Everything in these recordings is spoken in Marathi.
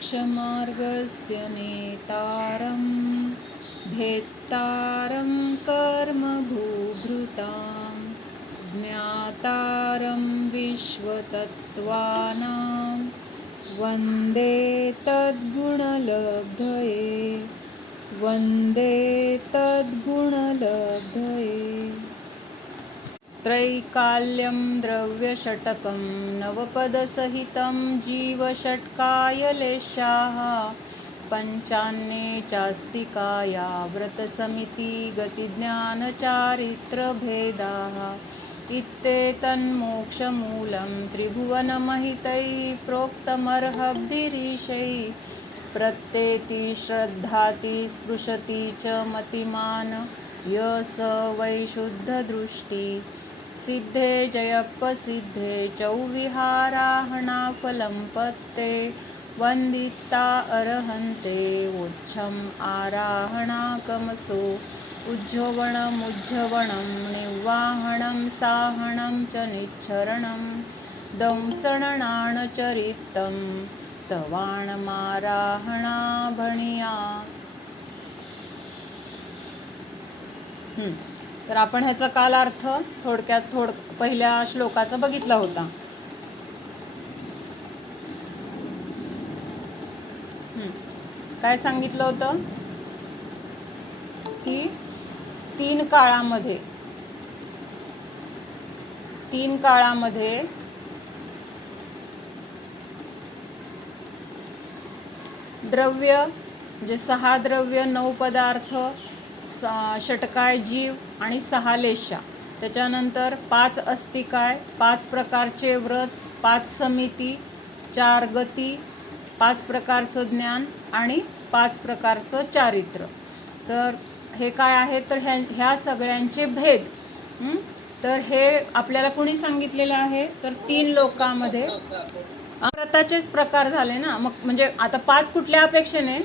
मोक्षमार्गस्य नेतारं भेत्तारं कर्मभूभृतां ज्ञातारं विश्वतत्त्वानां वन्दे तद्गुणलब्धये त्रैकाल्यं द्रव्यषट्कं नवपदसहितं जीवषट्कायलेशाः पञ्चान्ये चास्तिकाया व्रतसमिति गतिज्ञानचारित्रभेदाः इत्येतन्मोक्षमूलं त्रिभुवनमहितैः प्रोक्तमर्हब्धिरीशैः प्रत्येति श्रद्धाति स्पृशति च मतिमान् य स वै शुद्धदृष्टि सिद्धे जयप्रसिद्धे चौविहाराहणाफलं पत्ते वन्दिता अर्हन्ते वोच्छम् आराहणाकमसो उज्जवणमुज्जवणं निर्वाहणं साहणं च निच्छरणं दंसणानचरितं तवाणमाराहणाभणिया। तर आपण ह्याचा काल अर्थ थोडक्यात पहिल्या श्लोकाचा बघितला होता. काय सांगितलं होतं की तीन काळामध्ये द्रव्य म्हणजे 6 द्रव्य 9 पदार्थ षटकाय जीव आणि 6 लेशा, त्याच्यानंतर 5 अस्तिकाय, 5 प्रकारचे व्रत, 5 समिती, 4 गती, 5 प्रकारचं ज्ञान आणि 5 प्रकारचं चारित्र्य. तर हे काय आहे तर ह्या सगळ्यांचे भेद तर हे आपल्याला कोणी सांगितलेलं आहे तर 3 लोकांमध्ये व्रताचेच प्रकार झाले ना. मग म्हणजे आता 5 कुठल्या अपेक्षेने,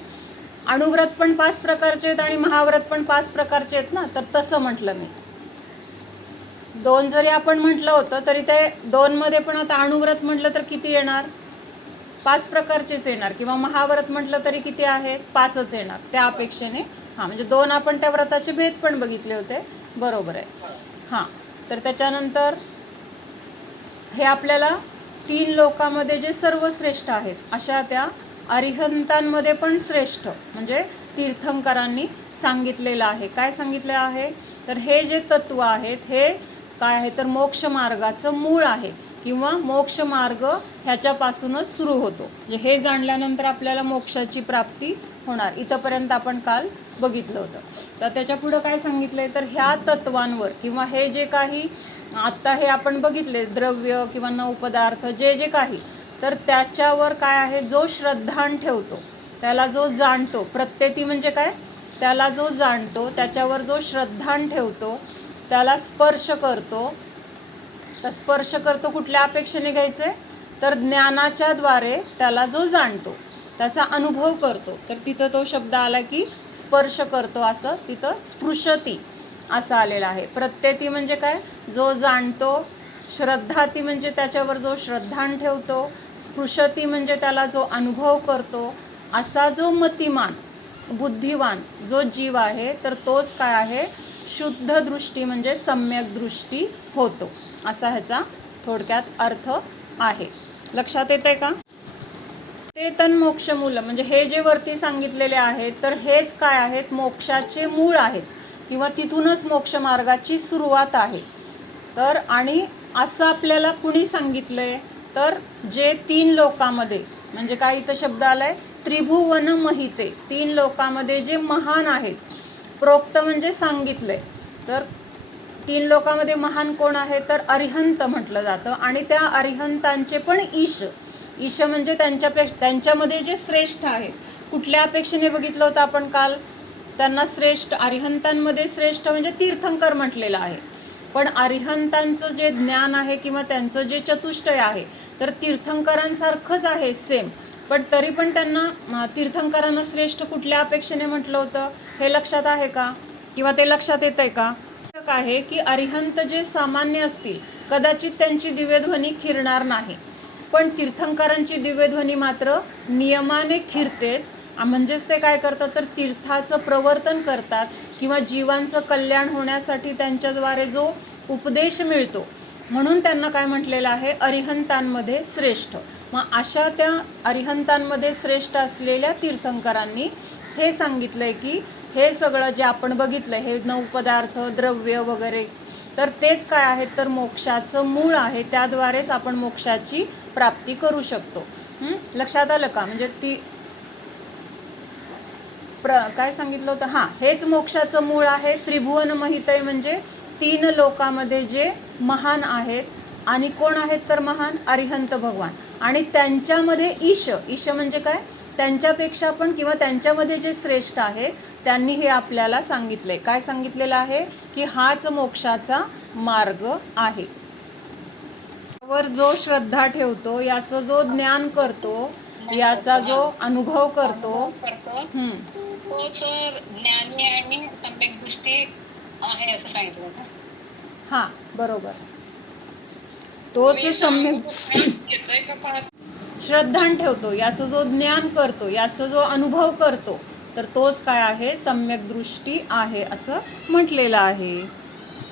अणुव्रत पण 5 प्रकारचे आहेत आणि महाव्रत पण 5 प्रकारचे आहेत ना. तर तसं म्हटलं मी. 2 जरी आपण म्हटलं होतं तरी ते 2 मध्ये पण आता अणुव्रत म्हटलं तर किती येणार, 5 प्रकारचेच येणार. किंवा महाव्रत म्हटलं तरी किती आहेत, 5च येणार त्या अपेक्षेने. म्हणजे 2 आपण त्या व्रताचे भेद पण बघितले होते, बरोबर आहे. तर त्याच्यानंतर हे आपल्याला 3 लोकांमध्ये जे सर्वश्रेष्ठ आहेत अशा त्या अरिहंतांमध्ये पण श्रेष्ठ म्हणजे तीर्थंकरांनी सांगितलेलं आहे. काय सांगितलं आहे तर हे जे तत्व आहेत हे काय आहे तर मोक्षमार्गाचं मूळ आहे किंवा मोक्षमार्ग ह्याच्यापासूनच सुरू होतो. म्हणजे हे जाणल्यानंतर आपल्याला मोक्षाची प्राप्ती होणार. इथंपर्यंत आपण काल बघितलं होतं. तर त्याच्या पुढं काय सांगितलंय तर ह्या तत्वांवर किंवा हे जे काही आत्ता हे आपण बघितले द्रव्य किंवा 9 पदार्थ जे काही, तर त्याच्यावर काय आहे जो श्रद्धान ठेवतो, त्याला जो जाणतो, प्रत्येती म्हणजे काय, त्याला जो जाणतो, त्याच्यावर जो श्रद्धान ठेवतो, त्याला स्पर्श करतो. तर स्पर्श करतो कुठल्या अपेक्षेने घ्यायचे तर ज्ञानाच्या द्वारे त्याला जो जाणतो त्याचा अनुभव करतो. तर तिथं तो शब्द आला की स्पर्श करतो, असं तिथं स्पृशती असं आलेलं आहे. प्रत्येती म्हणजे काय, जो जाणतो. श्रद्धाती म्हणजे त्याच्यावर जो श्रद्धान ठेवतो. स्पृशती म्हणजे त्याला जो अनुभव करतो. असा जो मतिमान बुद्धिवान जो जीव आहे तर तोच काय आहे शुद्ध दृष्टी म्हणजे सम्यक दृष्टी होतो, असा ह्याचा थोडक्यात अर्थ आहे. लक्षात येते का. ते तन्मोक्षमूल म्हणजे हे जे वरती सांगितलेले आहेत तर हेच काय आहेत मोक्षाचे मूळ आहेत किंवा तिथूनच मोक्षमार्गाची सुरुवात आहे. तर आणि असं आपल्याला कुणी सांगितलंय तर जे 3 लोकांमध्ये म्हणजे काय इथं शब्द आलाय त्रिभुवन महिते, 3 लोकांमध्ये जे महान आहेत. प्रोक्त म्हणजे सांगितलंय. तर 3 लोकांमध्ये महान कोण आहे तर अरिहंत म्हटलं जातं. आणि त्या अरिहंतांचे पण ईश म्हणजे त्यांच्यामध्ये जे श्रेष्ठ आहेत. कुठल्या अपेक्षेने बघितलं होतं आपण काल, त्यांना श्रेष्ठ अरिहंतांमध्ये श्रेष्ठ म्हणजे तीर्थंकर म्हटलेलं आहे. पण अरिहंतांचं जे ज्ञान आहे किंवा त्यांचं जे चतुष्टय आहे तर तीर्थंकरांसारखंच आहे सेम. पण तरी पण त्यांना तीर्थंकरांना श्रेष्ठ कुठल्या अपेक्षेने म्हटलं होतं हे लक्षात आहे का किंवा ते लक्षात येत आहे का. आहे की अरिहंत जे सामान्य असतील कदाचित त्यांची दिव्यध्वनी खिरणार नाही. पण तीर्थंकरांची दिव्यध्वनी मात्र नियमाने खिरतेच. म्हणजेच ते काय करतात तर तीर्थाचं प्रवर्तन करतात किंवा जीवांचं कल्याण होण्यासाठी त्यांच्याद्वारे जो उपदेश मिळतो म्हणून त्यांना काय म्हटलेलं आहे, अरिहंतांमध्ये श्रेष्ठ. मग अशा त्या अरिहंतांमध्ये श्रेष्ठ असलेल्या तीर्थंकरांनी हे सांगितलंय की हे सगळं जे आपण बघितलं हे 9 पदार्थ द्रव्य वगैरे तर तेच काय आहेत तर मोक्षाचं मूळ आहे. त्याद्वारेच आपण मोक्षाची प्राप्ती करू शकतो. लक्षात आलं का? म्हणजे ती काय सांगितलं होतं, हां, हेच मोक्षाचं मूळ आहे. त्रिभुवन महितय म्हणजे 3 लोकामध्ये जे महान आहेत आणि कोण आहेत तर महान अरिहंत भगवान आणि त्यांच्यामध्ये ईश म्हणजे काय, त्यांच्यापेक्षा पण किंवा त्यांच्यामध्ये जे श्रेष्ठ आहेत त्यांनी हे आपल्याला सांगितलंय. काय सांगितलेलं आहे की हाच मोक्षाचा मार्ग आहे. वर जो श्रद्धा ठेवतो, याचं जो ज्ञान करतो, याचा जो अनुभव करतो तोच ज्ञानी आणि सम्यक दृष्टी आहे असं सांगितलं ना. हां, बरोबर. तोच सम्यक श्रद्धान ठेवतो, याचं जो ज्ञान करतो, याचा जो अनुभव करतो, तर तोच काय आहे सम्यक दृष्टी आहे असं म्हटलेलं आहे.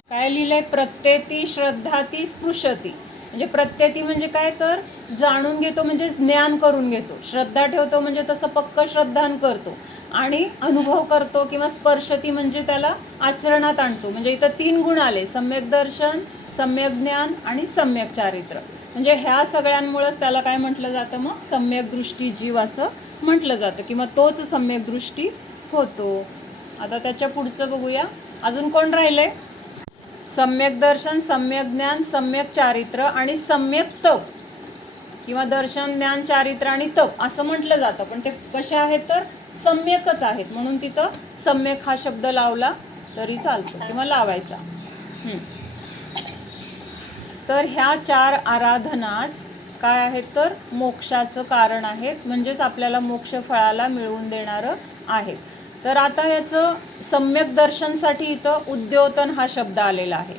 काय लिहिलंय, प्रत्येती श्रद्धाती स्पृशती. म्हणजे प्रत्येती म्हणजे काय तर जाणून घेतो म्हणजे ज्ञान करून घेतो. श्रद्धा ठेवतो म्हणजे तसं पक्क श्रद्धान करतो आणि अनुभव करतो किंवा स्पर्शती म्हणजे त्याला आचरणात आणतो. म्हणजे इथं 3 गुण आले, सम्यक दर्शन, सम्यक ज्ञान आणि सम्यक चारित्र्य. म्हणजे ह्या सगळ्यांमुळेच त्याला काय म्हटलं जातं मग सम्यक दृष्टी जीव असं म्हटलं जातं किंवा तोच सम्यक दृष्टी होतो. आता त्याच्या पुढचं बघूया. अजून कोण राहिलंय? सम्यक दर्शन, सम्यक ज्ञान, सम्यक चारित्र्य आणि सम्यक तप किंवा दर्शन, ज्ञान, चारित्र्य आणि तप असं म्हटलं जातं. पण ते कसे आहेत तर सम्यकच आहेत म्हणून तिथं सम्यक हा शब्द लावला तरी चालतो किंवा लावायचा. तर ह्या 4 आराधनाच काय आहेत तर मोक्षाचं कारण आहेत, म्हणजेच आपल्याला मोक्ष फळाला मिळवून देणारं आहे. तर आता याचं सम्यक दर्शनसाठी इथं उद्योतन हा शब्द आलेला आहे.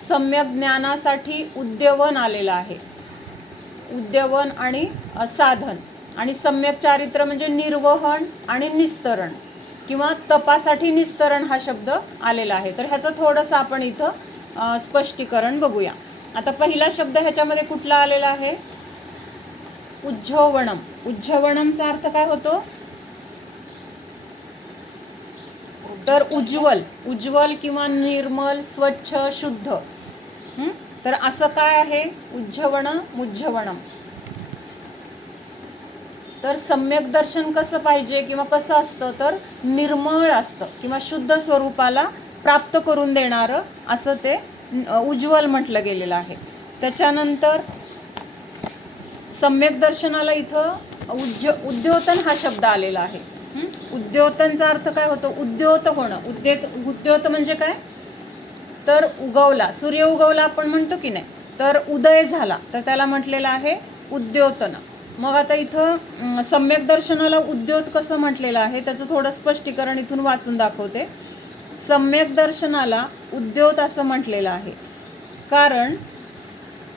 सम्यक ज्ञानासाठी उद्यवन आलेला आहे, उद्यवन आणि साधन. आणि सम्यक चारित्र्य म्हणजे निर्वहन आणि निस्तरण किंवा तपासाठी निस्तरण हा शब्द आलेला आहे. तर ह्याचं थोडंसं आपण इथं स्पष्टीकरण बघूया. आता पहिला शब्द ह्याच्यामध्ये कुठला आलेला आहे, उज्जवणम. उज्जवणमचा अर्थ काय होतो तर उज्ज्वल, उज्ज्वल किंवा निर्मल, स्वच्छ, शुद्ध. तर असं काय आहे उज्जवणम. तर सम्यक दर्शन कसं पाहिजे किंवा कसं असतं तर निर्मळ असतं किंवा शुद्ध स्वरूपाला प्राप्त करून देणारं असं ते उज्ज्वल म्हटलं गेलेलं आहे. त्याच्यानंतर सम्यक दर्शनाला इथं उद्योतन हा शब्द आलेला आहे. उद्योतनचा अर्थ काय होतो, उद्योत होणं. उद्योत म्हणजे काय तर उगवला, सूर्य उगवला आपण म्हणतो की नाही, तर उदय झाला तर त्याला म्हटलेलं आहे उद्योतन. मग आता इथं सम्यक दर्शनाला उद्योत कसं म्हटलेलं आहे त्याचं थोडं स्पष्टीकरण इथून वाचून दाखवते. सम्यक दर्शनाला उद्योत असं म्हटलेलं आहे कारण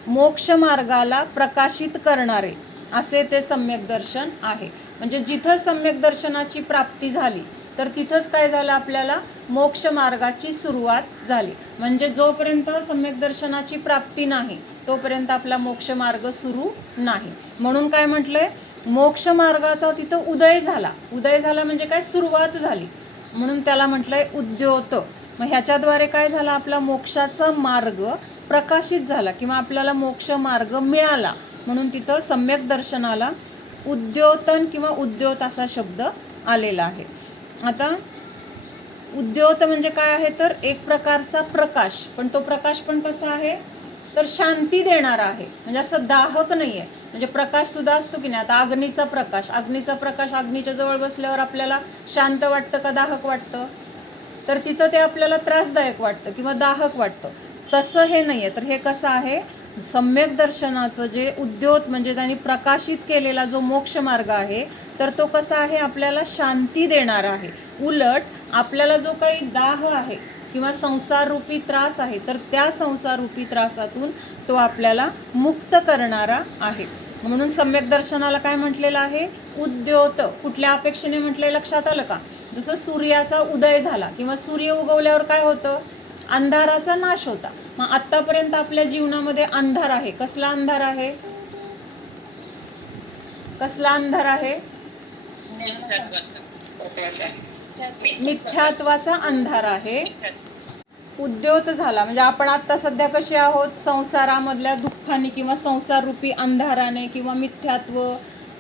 मोक्ष मार्गाला प्रकाशित करणारे असे ते सम्यक दर्शन आहे. म्हणजे जिथं सम्यक दर्शनाची प्राप्ती झाली तर तिथंच काय झालं, आपल्याला मोक्ष मार्गाची सुरुवात झाली. म्हणजे जोपर्यंत सम्यक दर्शनाची प्राप्ती नाही तोपर्यंत आपला मोक्ष मार्ग सुरू नाही. म्हणून काय म्हटलंय, मोक्ष मार्गाचा तिथं उदय झाला. उदय झाला म्हणजे काय, सुरुवात झाली, म्हणून त्याला म्हटलंय उद्योत. मग ह्याच्याद्वारे काय झाला, आपला मोक्षाचा मार्ग प्रकाशित झाला किंवा आपल्याला मोक्ष मार्ग मिळाला. म्हणून तिथं सम्यक दर्शनाला उद्योतन किंवा उद्योत असा शब्द आलेला आहे. आता उद्योत म्हणजे काय आहे तर एक प्रकारचा प्रकाश, पण तो प्रकाश पण कसा आहे तर शांती देणारा आहे. म्हणजे असं दाहक नाही आहे. म्हणजे प्रकाश सुद्धा असतो की नाही, आता अग्नीचा प्रकाश, अग्नीच्या जवळ बसल्यावर आपल्याला शांत वाटतं का दाहक वाटतं, तर तिथं ते आपल्याला त्रासदायक वाटतं किंवा दाहक वाटतं. तसं हे नाही आहे. तर हे कसं आहे, सम्यक दर्शनाचं जे उद्योत म्हणजे त्यांनी प्रकाशित केलेला जो मोक्ष मार्ग आहे तर तो कसा आहे, आपल्याला शांती देणारा आहे. उलट आपल्याला जो काही दाह आहे किंवा संसाररूपी त्रास आहे तर त्या संसाररूपी त्रासातून तो आपल्याला मुक्त करणारा आहे. म्हणून सम्यक दर्शनाला काय म्हटलेलं आहे? उद्योत. कुठल्या अपेक्षेने म्हटलंय लक्षात आलं का? जसं सूर्याचा उदय झाला किंवा सूर्य उगवल्यावर काय होतं? अंधाराचा नाश होता. मग आत्तापर्यंत आपल्या जीवनामध्ये अंधार आहे. कसला अंधार आहे? कसला अंधार आहे? मिथ्यात्वाचा अंधार आहे. उद्योत झाला म्हणजे आपण आता सध्या कसे आहोत? संसारामधल्या दुःखाने किंवा संसार रूपी अंधाराने किंवा मिथ्यात्व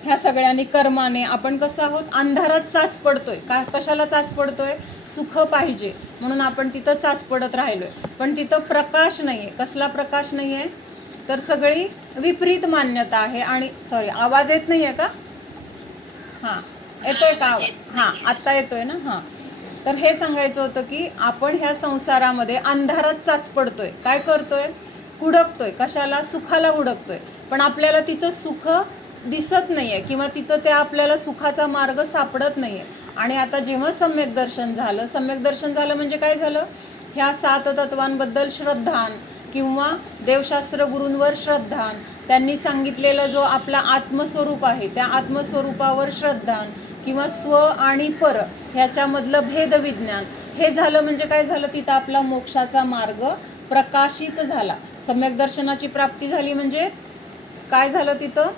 ह्या सगळ्यांनी कर्माने आपण कसं आहोत? अंधारात चाच पडतोय. कशाला चाच पडतोय? सुख पाहिजे म्हणून आपण तिथं चाच पडत राहिलोय. पण तिथं प्रकाश नाही आहे. कसला प्रकाश नाही आहे? तर सगळी विपरीत मान्यता आहे. आणि सॉरी, आवाज येत नाही आहे का? हां, येतोय का? हां, आत्ता येतोय ना? हां. तर हे सांगायचं होतं की आपण ह्या संसारामध्ये अंधारात चाच पडतोय. काय करतोय? हुडकतोय. कशाला? सुखाला हुडकतोय. पण आपल्याला तिथं सुख दिसत नाही आहे किंवा तिथं ते आपल्याला सुखाचा मार्ग सापडत नाही आहे. आणि आता जेव्हा सम्यक दर्शन झालं, सम्यक दर्शन झालं म्हणजे काय झालं? ह्या 7 तत्वांबद्दल श्रद्धान किंवा देवशास्त्र गुरूंवर श्रद्धान, त्यांनी सांगितलेलं जो आपला आत्मस्वरूप आहे त्या आत्मस्वरूपावर श्रद्धान किंवा स्व आणि पर ह्याच्यामधलं भेदविज्ञान हे झालं म्हणजे काय झालं? तिथं आपला मोक्षाचा मार्ग प्रकाशित झाला. सम्यक दर्शनाची प्राप्ती झाली म्हणजे काय झालं? तिथं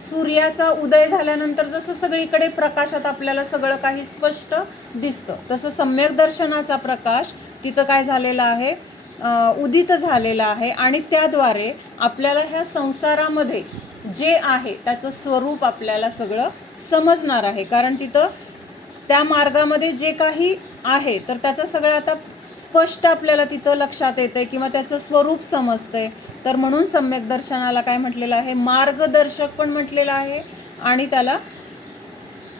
सूर्याचा उदय झाल्यानंतर जसं सगळीकडे प्रकाशात आपल्याला सगळं काही स्पष्ट दिसतं, तसं सम्यक दर्शनाचा प्रकाश तिथं काय झालेला आहे? उदित झालेला आहे. आणि त्याद्वारे आपल्याला ह्या संसारामध्ये जे आहे त्याचं स्वरूप आपल्याला सगळं समजणार आहे. कारण तिथं त्या मार्गामध्ये जे काही आहे तर त्याचं सगळं आता स्पष्ट आपल्याला तिथं लक्षात येतंय किंवा त्याचं स्वरूप समजतंय. तर म्हणून सम्यक दर्शनाला काय म्हटलेलं आहे? मार्गदर्शक पण म्हटलेलं आहे आणि त्याला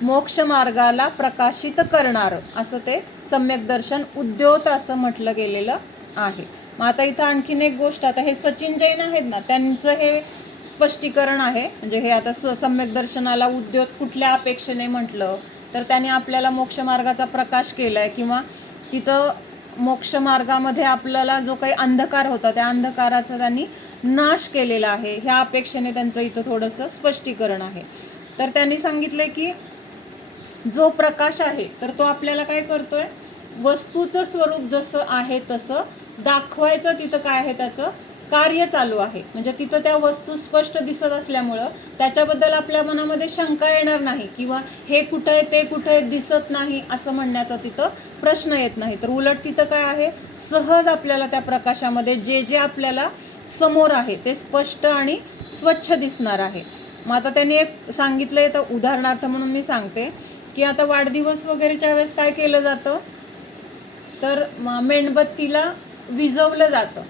मोक्ष मार्गाला प्रकाशित करणारं असं ते सम्यक दर्शन उद्योत असं म्हटलं गेलेलं आहे. मग आता इथं आणखीन एक गोष्ट, आता हे सचिन जैन आहेत ना, त्यांचं हे स्पष्टीकरण आहे. म्हणजे हे आता सम्यक दर्शनाला उद्योत कुठल्या अपेक्षेने म्हटलं तर त्यांनी आपल्याला मोक्ष मार्गाचा प्रकाश केला आहे किंवा तिथं मोक्ष मार्गामध्ये आपल्याला जो काही अंधकार होता त्या अंधकाराचा त्यांनी नाश केलेला आहे. ह्या अपेक्षेने त्यांचं इथं थोडंसं स्पष्टीकरण आहे. तर त्यांनी सांगितलं की जो प्रकाश आहे तर तो आपल्याला काय करतोय? वस्तूचं स्वरूप जसं आहे तसं दाखवायचं तिथं काय आहे? त्याचं कार्य चालू आहे. म्हणजे तिथं त्या वस्तू स्पष्ट दिसत असल्यामुळं त्याच्याबद्दल आपल्या मनामध्ये शंका येणार नाही किंवा हे कुठं आहे ते कुठं आहे दिसत नाही असं म्हणण्याचा तिथं प्रश्न येत नाही. तर उलट तिथं काय आहे? सहज आपल्याला त्या प्रकाशामध्ये जे जे आपल्याला समोर आहे ते स्पष्ट आणि स्वच्छ दिसणार आहे. मग आता त्यांनी एक सांगितलं आहे, तर उदाहरणार्थ म्हणून मी सांगते की आता वाढदिवस वगैरेच्या वेळेस काय केलं जातं? तर मेणबत्तीला विझवलं जातं.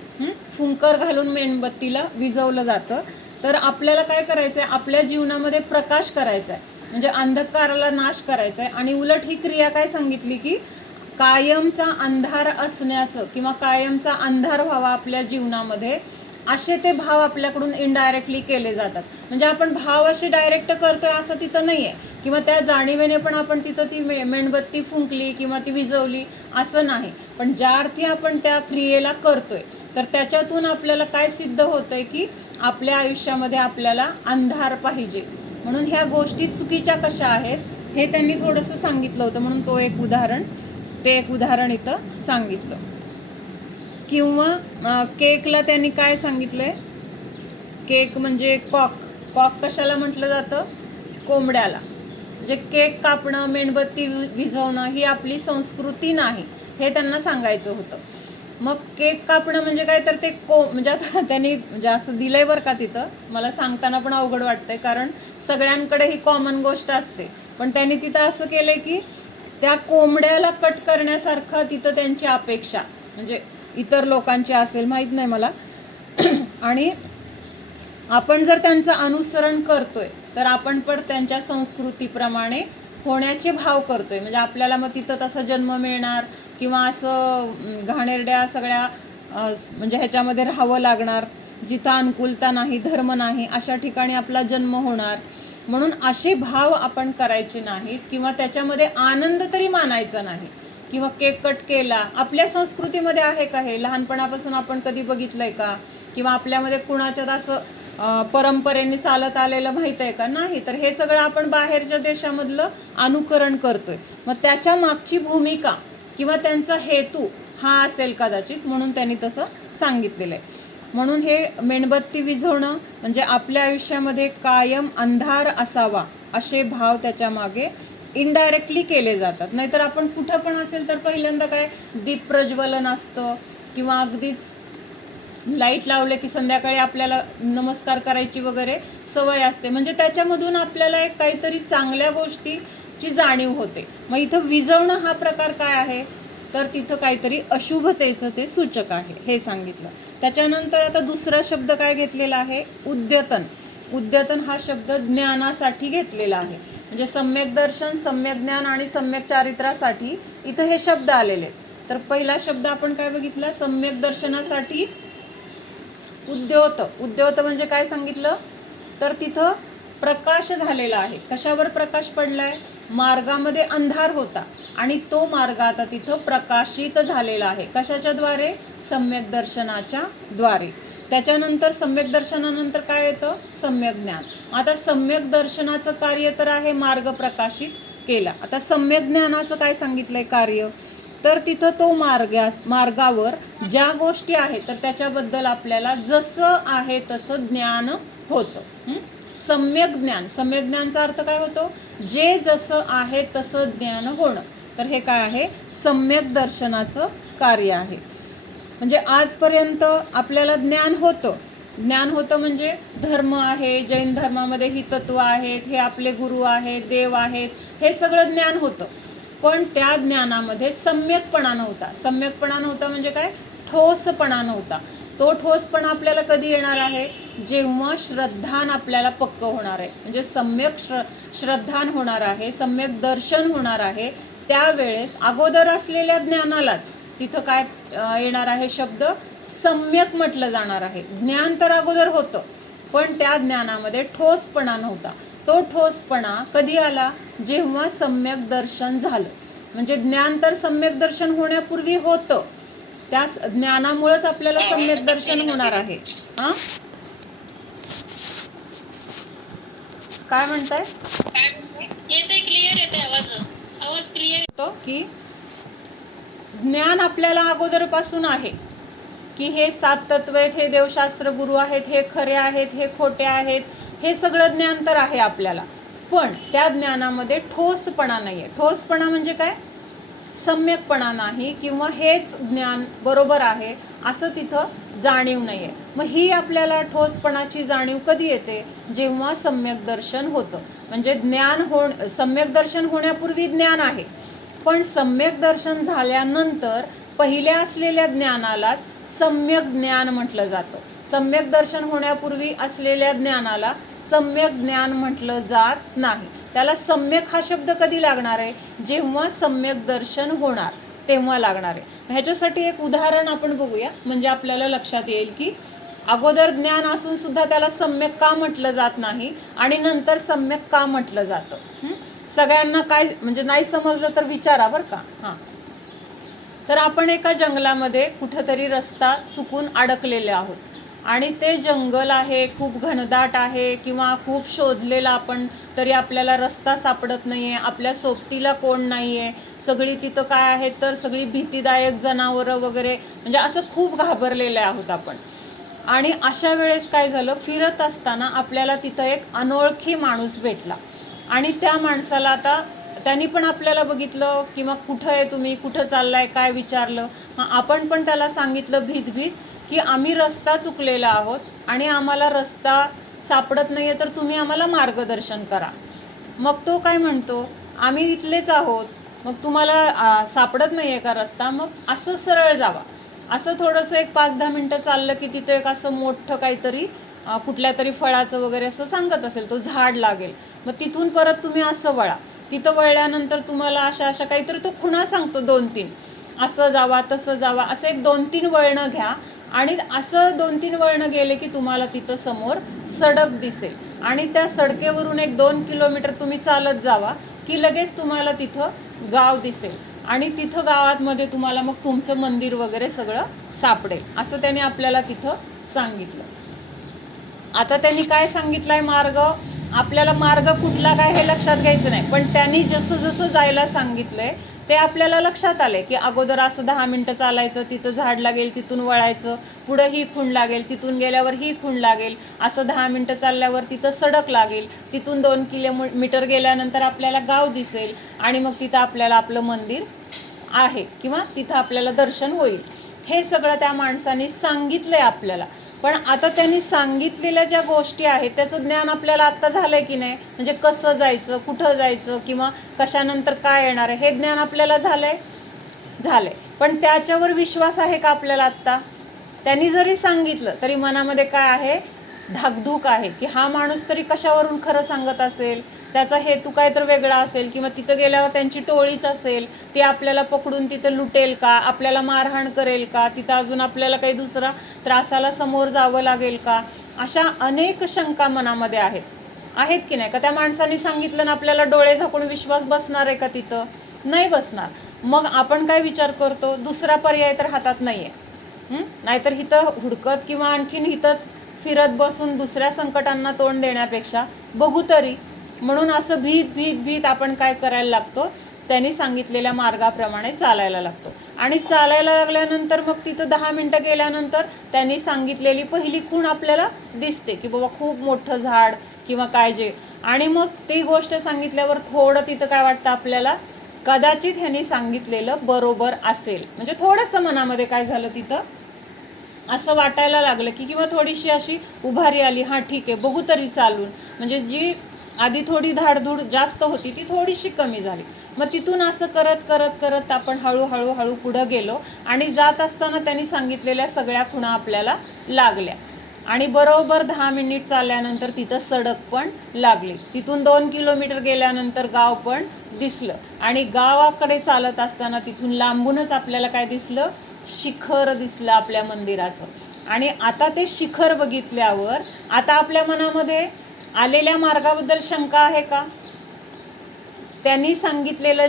फुंकर घालून मेणबत्तीला विझवलं जातं. तर आपल्याला काय करायचं आहे? आपल्या जीवनामध्ये प्रकाश करायचा आहे, म्हणजे अंधकाराला नाश करायचा आहे. आणि उलट ही क्रिया काय सांगितली की कायमचा अंधार असण्याचं किंवा कायमचा अंधार व्हावा आपल्या जीवनामध्ये, असे ते भाव आपल्याकडून इनडायरेक्टली केले जातात. म्हणजे आपण भाव असे डायरेक्ट करतोय असं तिथं नाही आहे किंवा त्या जाणीवेने पण आपण तिथं ती मेणबत्ती फुंकली किंवा ती विझवली असं नाही. पण ज्या अर्थी आपण त्या क्रियेला करतोय तर त्याच्यातून आपल्याला काय सिद्ध होतंय की आपल्या आयुष्यामध्ये आपल्याला अंधार पाहिजे. म्हणून ह्या गोष्टी चुकीच्या कशा आहेत हे त्यांनी थोडंसं सांगितलं होतं. म्हणून ते एक उदाहरण इथं सांगितलं. किंवा केकला त्यांनी काय सांगितलंय? केक म्हणजे कॉक कशाला म्हटलं जातं? कोंबड्याला. म्हणजे केक कापणं, मेणबत्ती विझवणं ही आपली संस्कृती नाही हे त्यांना सांगायचं होतं. मग केक कापणं म्हणजे काय? तर ते म्हणजे आता त्यांनी म्हणजे असं दिलंय बरं का तिथं, मला सांगताना पण अवघड वाटतंय कारण सगळ्यांकडे ही कॉमन गोष्ट असते. पण त्यांनी तिथं असं केलंय की त्या कोंबड्याला कट करण्यासारखं तिथं त्यांची अपेक्षा म्हणजे इतर लोकांची असेल माहीत नाही मला. आणि आपण जर त्यांचं अनुसरण करतोय तर आपण पण त्यांच्या संस्कृतीप्रमाणे होण्याचे भाव करतोय. म्हणजे आपल्याला मग तिथं तसा जन्म मिळणार किंवा असं घाणेरड्या सगळ्या म्हणजे ह्याच्यामध्ये राहावं लागणार, जिथं अनुकूलता नाही, धर्म नाही, अशा ठिकाणी आपला जन्म होणार. म्हणून असे भाव आपण करायचे नाहीत किंवा त्याच्यामध्ये आनंद तरी मानायचा नाही. किंवा केक कट केला, आपल्या संस्कृतीमध्ये आहे का हे? लहानपणापासून आपण कधी बघितलंय का? किंवा आपल्यामध्ये कुणाच्यात असं परंपरेने चालत आलेलं माहीत आहे का? नाही. तर हे सगळं आपण बाहेरच्या देशामधलं अनुकरण करतोय. मग त्याच्या मागची भूमिका किंवा त्यांचा हेतू हा असेल कदाचित, म्हणून त्यांनी तसं सांगितलेलं आहे. म्हणून हे मेणबत्ती विझवणं म्हणजे आपल्या आयुष्यामध्ये कायम अंधार असावा असे भाव त्याच्या मागे इनडायरेक्टली केले जातात. नाहीतर आपण कुठं पण असेल तर पहिल्यांदा काय दीप प्रज्वलन असतं किंवा अगदीच लाईट लावले की संध्याकाळी आपल्याला नमस्कार करायची वगैरे सवय असते. म्हणजे त्याच्यामधून आपल्याला एक काहीतरी चांगल्या गोष्टीची जाणीव होते. मग इथं विझवणं हा प्रकार काय आहे? तर तिथं काहीतरी अशुभतेचं ते सूचक आहे हे सांगितलं. त्याच्यानंतर आता दुसरा शब्द काय घेतलेला आहे? उद्यतन. उद्यतन हा शब्द ज्ञानासाठी घेतलेला आहे. म्हणजे सम्यक दर्शन, सम्यक ज्ञान आणि सम्यक चारित्र्यासाठी इथं हे शब्द आलेले. तर पहिला शब्द आपण काय बघितला? सम्यक दर्शनासाठी उद्योत. उद्योत म्हणजे काय सांगितलं? तर तिथं प्रकाश झालेला आहे. कशावर प्रकाश पडलाय? मार्गामध्ये अंधार होता आणि तो मार्ग आता तिथं प्रकाशित झालेला आहे. कशाच्या द्वारे? सम्यक दर्शनाच्या द्वारे. त्याच्यानंतर सम्यक दर्शनानंतर काय येतं? सम्यक ज्ञान. आता सम्यक दर्शनाचं कार्य तर आहे मार्ग प्रकाशित केला. आता सम्यक ज्ञानाचं काय सांगितलंय कार्य? तर तिथं तो मार्गावर ज्या गोष्टी आहेत तर त्याच्याबद्दल आपल्याला जसं आहे तसं ज्ञान होतं. सम्यक ज्ञान. सम्यक ज्ञानचा अर्थ काय होतो? जे जसं आहे तसं ज्ञान होणं. तर हे काय आहे? सम्यक दर्शनाचं कार्य आहे. म्हणजे आजपर्यंत आपल्याला ज्ञान होतं. ज्ञान होतं म्हणजे धर्म आहे, जैन धर्मामध्ये ही तत्व आहेत, हे आपले गुरु आहेत, देव आहेत, हे सगळं ज्ञान होतं. पण त्या ज्ञानामध्ये सम्यकपणा नव्हता. सम्यकपणा नव्हता म्हणजे काय? ठोसपणा नव्हता. तो ठोसपणा आपल्याला कधी येणार आहे? जेव्हा श्रद्धान आपल्याला पक्क होणार आहे. म्हणजे सम्यक श्रद्धान होणार आहे, सम्यक दर्शन होणार आहे. त्यावेळेस अगोदर असलेल्या ज्ञानालाच तिथं काय येणार आहे? शब्द सम्यक म्हटलं जाणार आहे. ज्ञान तर अगोदर होतं पण त्या ज्ञानामध्ये ठोसपणा नव्हता. तो ठोसपणा कधी आला? जेव्हा सम्यक दर्शन झालं. म्हणजे ज्ञान तर सम्यक दर्शन होण्यापूर्वी होतं. त्या ज्ञानामुळेच आपल्याला सम्यक दर्शन होणार आहे. हा, काय म्हणताय? येते क्लिअर येते आवाज क्लिअर येतो की ज्ञान आपल्याला अगोदरपासून आहे की हे 7 तत्व आहेत, हे देवशास्त्र गुरु आहेत, हे खरे आहेत, हे खोटे आहेत, हे सगळं ज्ञान तर आहे आपल्याला. पण त्या ज्ञानामध्ये ठोसपणा नाही आहे. ठोसपणा म्हणजे काय? सम्यकपणा नाही किंवा हेच ज्ञान बरोबर आहे असं तिथं जाणीव नाही आहे. मग ही आपल्याला ठोसपणाची जाणीव कधी येते? जेव्हा सम्यक दर्शन होतं. म्हणजे सम्यक दर्शन होण्यापूर्वी ज्ञान आहे, पण सम्यक दर्शन झाल्यानंतर पहिल्या असलेल्या ज्ञानालाच सम्यक ज्ञान म्हटलं जातं. सम्यक दर्शन होण्यापूर्वी असलेल्या ज्ञानाला सम्यक ज्ञान म्हटलं जात नाही. त्याला सम्यक हा शब्द कधी लागणार आहे? जेव्हा सम्यक दर्शन होणार तेव्हा लागणार आहे. ह्याच्यासाठी एक उदाहरण आपण बघूया म्हणजे आपल्याला लक्षात येईल की अगोदर ज्ञान असून सुद्धा त्याला सम्यक का म्हटलं जात नाही आणि नंतर सम्यक का म्हटलं जातं. सगळ्यांना काय म्हणजे नाही समजलं तर विचारा बरं का. हां, तर आपण एका जंगलामध्ये कुठंतरी रस्ता चुकून अडकलेले आहोत आणि ते जंगल आहे, खूप घनदाट आहे किंवा खूप शोधलेलं आपण तरी आपल्याला रस्ता सापडत नाही आहे, आपल्या सोबतीला कोण नाही आहे, सगळी तिथं काय आहे तर सगळी भीतीदायक जनावरं वगैरे, म्हणजे असं खूप घाबरलेले आहोत आपण. आणि अशा वेळेस काय झालं? फिरत असताना आपल्याला तिथं एक अनोळखी माणूस भेटला आणि त्या माणसाला आता त्यांनी पण आपल्याला बघितलं किंवा कुठं आहे तुम्ही, कुठं चाललाय, काय विचारलं. आपण पण त्याला सांगितलं भीत की आम्ही रस्ता चुकलेला आहोत आणि आम्हाला रस्ता सापडत नाही आहे, तर तुम्ही आम्हाला मार्गदर्शन करा. मग तो काय म्हणतो? आम्ही इथलेच आहोत, मग तुम्हाला सापडत नाही आहे का रस्ता? मग असं सरळ जावा. असं थोडंसं एक 5-10 मिनटं चाललं की तिथं एक असं मोठं काहीतरी कुठल्या तरी फळाचं वगैरे असं सांगत असेल, तो झाड लागेल. मग तिथून परत तुम्ही असं वळा. तिथं वळल्यानंतर तुम्हाला अशा काहीतरी तो खुणा सांगतो 2-3, असं जावा तसं जावा, असं एक 2-3 वळणं घ्या आणि असं 2-3 वळणं गेले की तुम्हाला तिथं समोर सडक दिसेल आणि त्या सडकेवरून एक 2 किलोमीटर तुम्ही चालत जावा की लगेच तुम्हाला तिथं गाव दिसेल आणि तिथं गावामध्ये तुम्हाला मग तुमचं मंदिर वगैरे सगळं सापडेल. असं त्याने आपल्याला तिथं सांगितलं. आता त्यांनी काय सांगितलंय मार्ग, आपल्याला मार्ग कुठला काय हे लक्षात घ्यायचं नाही, पण त्यांनी जसं जसं जायला सांगितलंय ते आपल्याला लक्षात आले की अगोदर असं 10 मिनटं चालायचं, तिथं झाड लागेल तिथून वळायचं, पुढं ही खूण लागेल, तिथून गेल्यावर ही खूण लागेल, असं 10 मिनटं चालल्यावर तिथं सडक लागेल, तिथून 2 किलोमीटर गेल्यानंतर आपल्याला गाव दिसेल आणि मग तिथं आपल्याला आपलं मंदिर आहे किंवा तिथं आपल्याला दर्शन होईल. हे सगळं त्या माणसाने सांगितलंय आपल्याला. पण आता त्यांनी सांगितलेल्या ज्या गोष्टी आहेत त्याचं ज्ञान आपल्याला आत्ता झालंय की नाही, म्हणजे कसं जायचं, कुठं जायचं किंवा कशानंतर काय येणार आहे हे ज्ञान आपल्याला झालंय. पण त्याच्यावर विश्वास आहे का आपल्याला आत्ता? त्यांनी जरी सांगितलं तरी मनामध्ये काय आहे, धाकधूक आहे की हा माणूस तरी कशावरून खरं सांगत असेल, त्याचा हेतू काय तर वेगळा असेल किंवा तिथं गेल्यावर त्यांची टोळीच असेल, ती आपल्याला पकडून तिथं लुटेल का, आपल्याला मारहाण करेल का, तिथं अजून आपल्याला काही दुसरा त्रासाला समोर जावं लागेल का, अशा अनेक शंका मनामध्ये आहेत की नाही. का त्या माणसाने सांगितलं ना आपल्याला डोळे झाकून विश्वास बसणार आहे का तिथं? नाही बसणार. मग आपण काय विचार करतो, दुसरा पर्याय तर हातात नाही आहे, नाहीतर इथं हुडकत किंवा आणखीन इथंच फिरत बसून दुसऱ्या संकटांना तोंड देण्यापेक्षा बघू तरी, म्हणून असं भीत आपण काय करायला लागतो, त्यांनी सांगितलेल्या मार्गाप्रमाणे चालायला लागतो. आणि चालायला लागल्यानंतर मग तिथं 10 मिनटं गेल्यानंतर त्यांनी सांगितलेली पहिली खूण आपल्याला दिसते की बाबा खूप मोठं झाड किंवा काय जे, आणि मग ती गोष्ट सांगितल्यावर थोडं तिथं काय वाटतं आपल्याला, कदाचित ह्यांनी सांगितलेलं बरोबर असेल, म्हणजे थोडंसं मनामध्ये काय झालं तिथं असं वाटायला लागलं की किंवा थोडीशी अशी उभारी आली, हां ठीक आहे बघू तरी चालून, म्हणजे जी आधी थोडी धाडधूड जास्त होती ती थोडीशी कमी झाली. मग तिथून असं करत करत करत आपण हळू पुढं गेलो आणि जात असताना त्यांनी सांगितलेल्या सगळ्या खुणा आपल्याला लागल्या आणि बरोबर 10 मिनिट चालल्यानंतर तिथं सडक पण लागली. तिथून 2 किलोमीटर गेल्यानंतर गाव पण दिसलं आणि गावाकडे चालत असताना तिथून लांबूनच आपल्याला काय दिसलं, शिखर दिसलं आपल्या मंदिराचं. आणि आता ते शिखर बघितल्यावर आता आपल्या मनामध्ये आलेल्या मार्गाबद्दल शंका आहे का? त्यांनी सांगितलेलं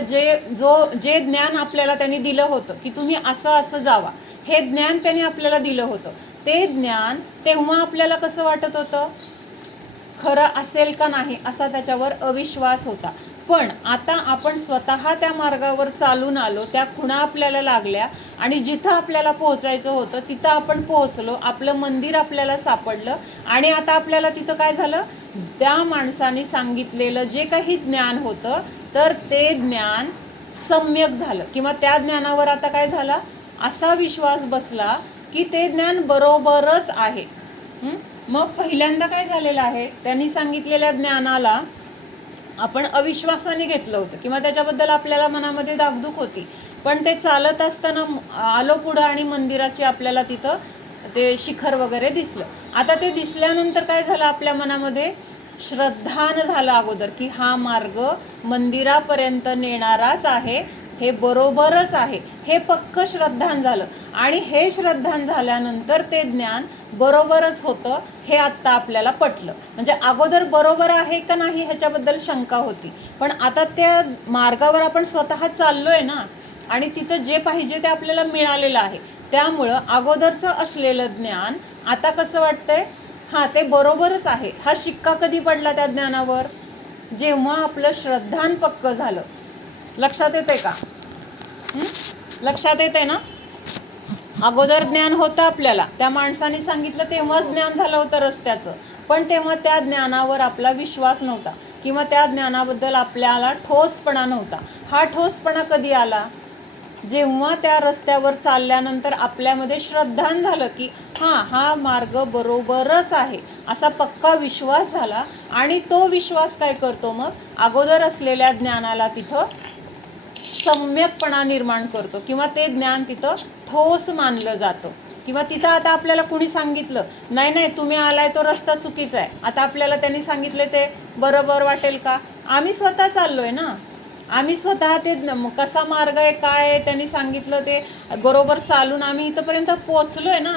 जे ज्ञान आपल्याला त्यांनी दिलं होतं की तुम्ही असं जावा, हे ज्ञान त्यांनी आपल्याला दिलं होतं, ते ज्ञान तेव्हा आपल्याला कसं वाटत होतं, खरं असेल का नाही असा त्याच्यावर अविश्वास होता. पण आता आपण स्वतः त्या मार्गावर चालून आलो, त्या खुणा आपल्याला लागल्या आणि जिथं आपल्याला पोहोचायचं होतं तिथं आपण पोहोचलो, आपलं मंदिर आपल्याला सापडलं आणि आता आपल्याला तिथं काय झालं, त्या माणसाने सांगितलेलं जे काही ज्ञान होतं तर ते ज्ञान सम्यक झालं किंवा त्या ज्ञानावर आता काय झाला, असा विश्वास बसला की ते ज्ञान बरोबरच आहे. मग पहिल्यांदा काय झालेलं आहे, त्यांनी सांगितलेल्या ज्ञानाला आपण अविश्वासाने घेतलं होतं किंवा त्याच्याबद्दल आपल्याला मनामध्ये धाकधूक होती. पण ते चालत असताना आलो पुढं आणि मंदिराची आपल्याला तिथं ते शिखर वगैरे दिसलं. आता ते दिसल्यानंतर काय झालं, आपल्या मनामध्ये श्रद्धान झालं अगोदर की हा मार्ग मंदिरापर्यंत नेणाराच आहे, हे बरोबरच आहे, हे पक्क श्रद्धान झालं. आणि हे श्रद्धान झाल्यानंतर ते ज्ञान बरोबरच होतं हे आत्ता आपल्याला पटलं. म्हणजे अगोदर बरोबर आहे का नाही ह्याच्याबद्दल शंका होती, पण आता त्या मार्गावर आपण स्वतः चाललोय ना आणि तिथं जे पाहिजे ते आपल्याला मिळालेलं आहे, त्यामुळं अगोदरचं असलेलं ज्ञान आता कसं वाटतंय, हां ते बरोबरच आहे. हा शिक्का कधी पडला त्या ज्ञानावर, जेव्हा आपलं श्रद्धान पक्क झालं. लक्षात येते का? लक्षात येते ना? अगोदर ज्ञान होतं आपल्याला, त्या माणसाने सांगितलं तेव्हाच ज्ञान झालं होतं रस्त्याचं, पण तेव्हा त्या ज्ञानावर आपला विश्वास नव्हता किंवा त्या ज्ञानाबद्दल आपल्याला ठोसपणा नव्हता. हा ठोसपणा कधी आला, जेव्हा त्या रस्त्यावर चालल्यानंतर आपल्यामध्ये श्रद्धान झालं की हा मार्ग बरोबरच आहे असा पक्का विश्वास झाला. आणि तो विश्वास काय करतो, मग अगोदर असलेल्या ज्ञानाला तिथं सम्यकपणा निर्माण करतो किंवा ते ज्ञान तिथं ठोस मानलं जातं. किंवा तिथं आता आपल्याला कुणी सांगितलं नाही तुम्ही आलाय तो रस्ता चुकीचा आहे, आता आपल्याला त्यांनी सांगितले ते बरोबर वाटेल का? आम्ही स्वतः चाललोय ना, आम्ही स्वतः ते कसा मार्ग आहे काय आहे त्यांनी सांगितलं ते बरोबर चालून आम्ही इथंपर्यंत पोचलोय ना.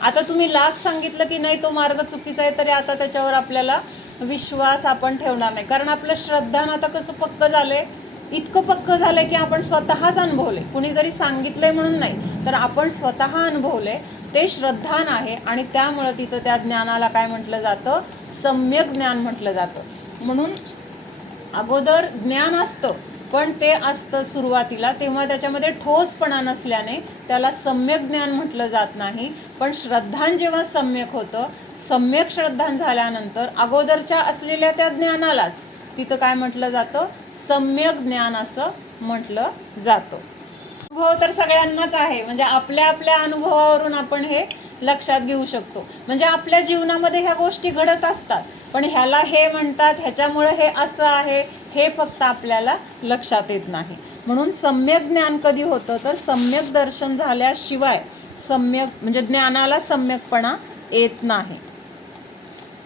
आता तुम्ही लाख सांगितलं की नाही तो मार्ग चुकीचा आहे तरी आता त्याच्यावर आपल्याला विश्वास आपण ठेवणार नाही, कारण आपलं श्रद्धान आता कसं पक्क झालंय, इतकं पक्क झालंय की आपण स्वतःच अनुभवले, कुणी जरी सांगितलंय म्हणून नाही तर आपण स्वतः अनुभवले ते श्रद्धान आहे आणि त्यामुळं तिथं त्या ज्ञानाला काय म्हटलं जातं, सम्यक ज्ञान म्हटलं जातं. म्हणून अगोदर ज्ञान असतं, पण ते असतं सुरुवातीला तेव्हा त्याच्यामध्ये ठोसपणा नसल्याने त्याला सम्यक ज्ञान म्हटलं जात नाही. पण श्रद्धान जेव्हा सम्यक होतं, सम्यक श्रद्धान झाल्यानंतर अगोदरच्या असलेल्या त्या ज्ञानालाच तिथं काय म्हटलं जातं, सम्यक ज्ञान असं म्हटलं जातं. अनुभव तर सगळ्यांनाच आहे, म्हणजे आपल्या आपल्या अनुभवावरून आपण हे लक्षात घेऊ शकतो. म्हणजे आपल्या जीवनामध्ये ह्या गोष्टी घडत असतात, पण ह्याला हे म्हणतात, ह्याच्यामुळे हे असं आहे, हे फक्त आपल्याला लक्षात येत नाही. म्हणून सम्यक ज्ञान कधी होतं, तर सम्यक दर्शन झाल्याशिवाय सम्यक म्हणजे ज्ञानाला सम्यकपणा येत नाही.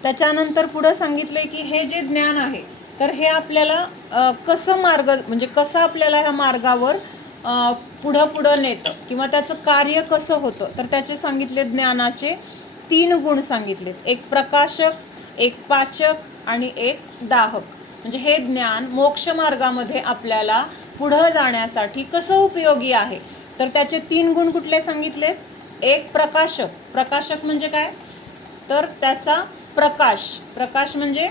त्याच्यानंतर पुढं सांगितलंय की हे जे ज्ञान आहे, तर हे आपल्याला कसं मार्ग म्हणजे कसं आपल्याला ह्या मार्गावर पुढं नेतं किंवा त्याचं कार्य कसं होतं, तर त्याचे सांगितले ज्ञानाचे 3 गुण सांगितलेत. एक प्रकाशक, एक पाचक आणि एक दाहक. म्हणजे हे ज्ञान मोक्ष मार्गामध्ये आपल्याला पुढं जाण्यासाठी कसं उपयोगी आहे, तर त्याचे 3 गुण कुठले सांगितलेत. एक प्रकाशक. प्रकाशक म्हणजे काय, तर त्याचा प्रकाश म्हणजे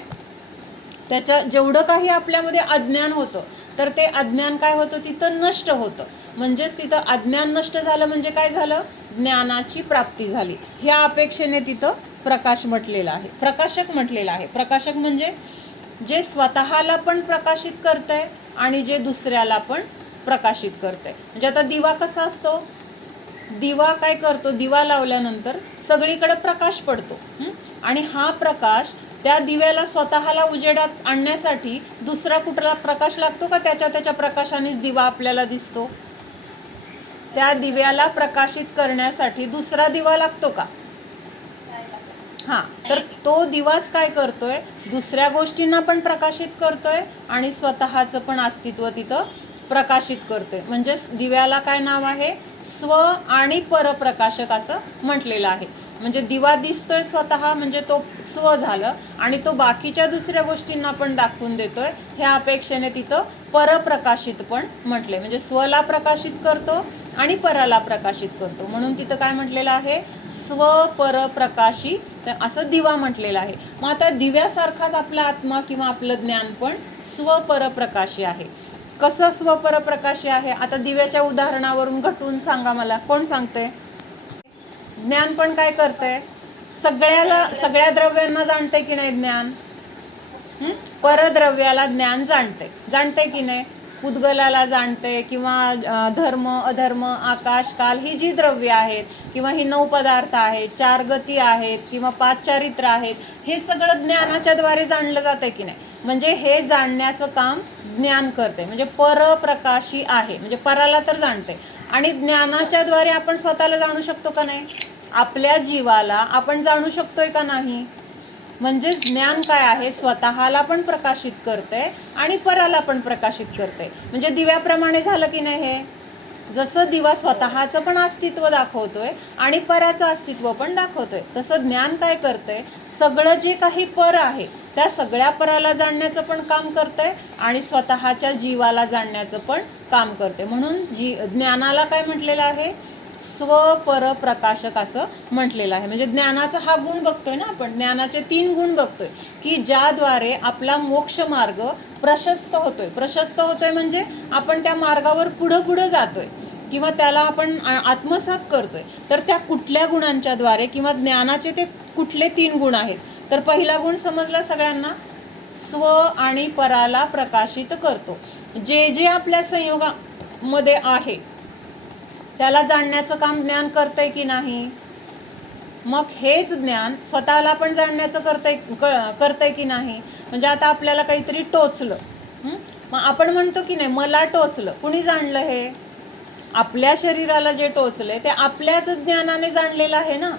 त्याच्या जेवढं काही आपल्यामध्ये अज्ञान होतं, तर ते अज्ञान काय होतं, तिथं नष्ट होतं. म्हणजेच तिथं अज्ञान नष्ट झालं म्हणजे काय झालं, ज्ञानाची प्राप्ती झाली. ह्या अपेक्षेने तिथं प्रकाश म्हटलेला आहे, प्रकाशक म्हटलेलं आहे. प्रकाशक म्हणजे जे स्वतःला पण प्रकाशित करतंय आणि जे दुसऱ्याला पण प्रकाशित करतंय. म्हणजे आता दिवा कसा असतो, दिवा काय करतो, दिवा लावल्यानंतर सगळीकडे प्रकाश पडतो आणि हा प्रकाश त्या दिव्याला स्वतःला उजेडात आणण्यासाठी दुसरा कुठला प्रकाश लागतो का, त्याच्या प्रकाशानेच दिवा आपल्याला दिसतो. त्या दिव्याला प्रकाशित करण्यासाठी दुसरा दिवा लागतो का, हां. तर तो दिवाच काय करतोय, दुसऱ्या गोष्टींना पण प्रकाशित करतोय आणि स्वतःचं पण अस्तित्व तिथं प्रकाशित करतोय. म्हणजेच दिव्याला काय नाव आहे, स्व आणि परप्रकाशक असं म्हटलेलं आहे. म्हणजे दिवा दिसतोय स्वतः म्हणजे तो स्व झालं आणि तो बाकीच्या दुसऱ्या गोष्टींना पण दाखवून देतोय. ह्या अपेक्षेने तिथं परप्रकाशित पण म्हटले. म्हणजे स्वला प्रकाशित करतो आणि पराला प्रकाशित करतो. म्हणून तिथं काय म्हटलेलं आहे, स्व परप्रकाशी असं दिवा म्हटलेलं आहे. मग आता दिव्यासारखाच आपला आत्मा किंवा आपलं ज्ञान पण स्वपरप्रकाशी आहे. कसं स्वपरप्रकाशी आहे, आता दिव्याच्या उदाहरणावरून घटून सांगा मला, कोण सांगते. ज्ञान पण काय करतंय, सगळ्या द्रव्यांना जाणते की नाही ज्ञान, परद्रव्याला ज्ञान जाणते की नाही. उद्गलाला जाणते किंवा धर्म अधर्म आकाश काल ही जी द्रव्य आहेत किंवा ही 9 पदार्थ आहेत, 4 गती आहेत किंवा 5 चारित्र आहेत, हे सगळं ज्ञानाच्या द्वारे जाणलं जातं की नाही. म्हणजे हे जाणण्याचं काम ज्ञान करते. म्हणजे परप्रकाशी आहे, म्हणजे पराला तर जाणते आणि ज्ञानाच्या द्वारे आपण स्वतःला जाणू शकतो का नाही, आपल्या जीवाला आपण जाणू शकतोय का नाही. म्हणजे ज्ञान काय आहे, स्वतःला पण प्रकाशित करते आणि पराला पण प्रकाशित करते. म्हणजे दिव्याप्रमाणे झालं की नाही, हे जसं दिवा स्वतःचं पण अस्तित्व दाखवतोय आणि पराचं अस्तित्व पण दाखवतोय, तसं ज्ञान काय करतंय, सगळं जे काही पर आहे त्या सगळ्या पराला जाणण्याचं पण काम करतंय आणि स्वतःच्या जीवाला जाणण्याचं पण काम करते. म्हणून ज्ञानाला काय म्हटलेलं आहे, स्वपरप्रकाशक असं म्हटलेलं आहे. म्हणजे ज्ञानाचा हा गुण बघतोय ना आपण, ज्ञानाचे 3 गुण बघतोय की ज्याद्वारे आपला मोक्ष मार्ग प्रशस्त होतोय म्हणजे आपण त्या मार्गावर पुढं जातोय किंवा त्याला आपण आत्मसात करतोय. तर त्या कुठल्या गुणांच्या द्वारे किंवा ज्ञानाचे ते कुठले 3 गुण आहेत, तर पहिला गुण समजला सगळ्यांना, स्व आणि पराला प्रकाशित करतो. जे आपल्या संयोगामध्ये आहे त्याला जाणण्याचं काम ज्ञान करतंय की नाही. मग हेच ज्ञान स्वतःला पण जाणण्याचं करतंय की नाही. म्हणजे आता आपल्याला काहीतरी टोचलं, मग आपण म्हणतो की नाही मला टोचलं, कुणी जाणलं हे, आपल्या शरीराला जे टोचलंय ते आपल्याच ज्ञानाने जाणलेलं आहे ना.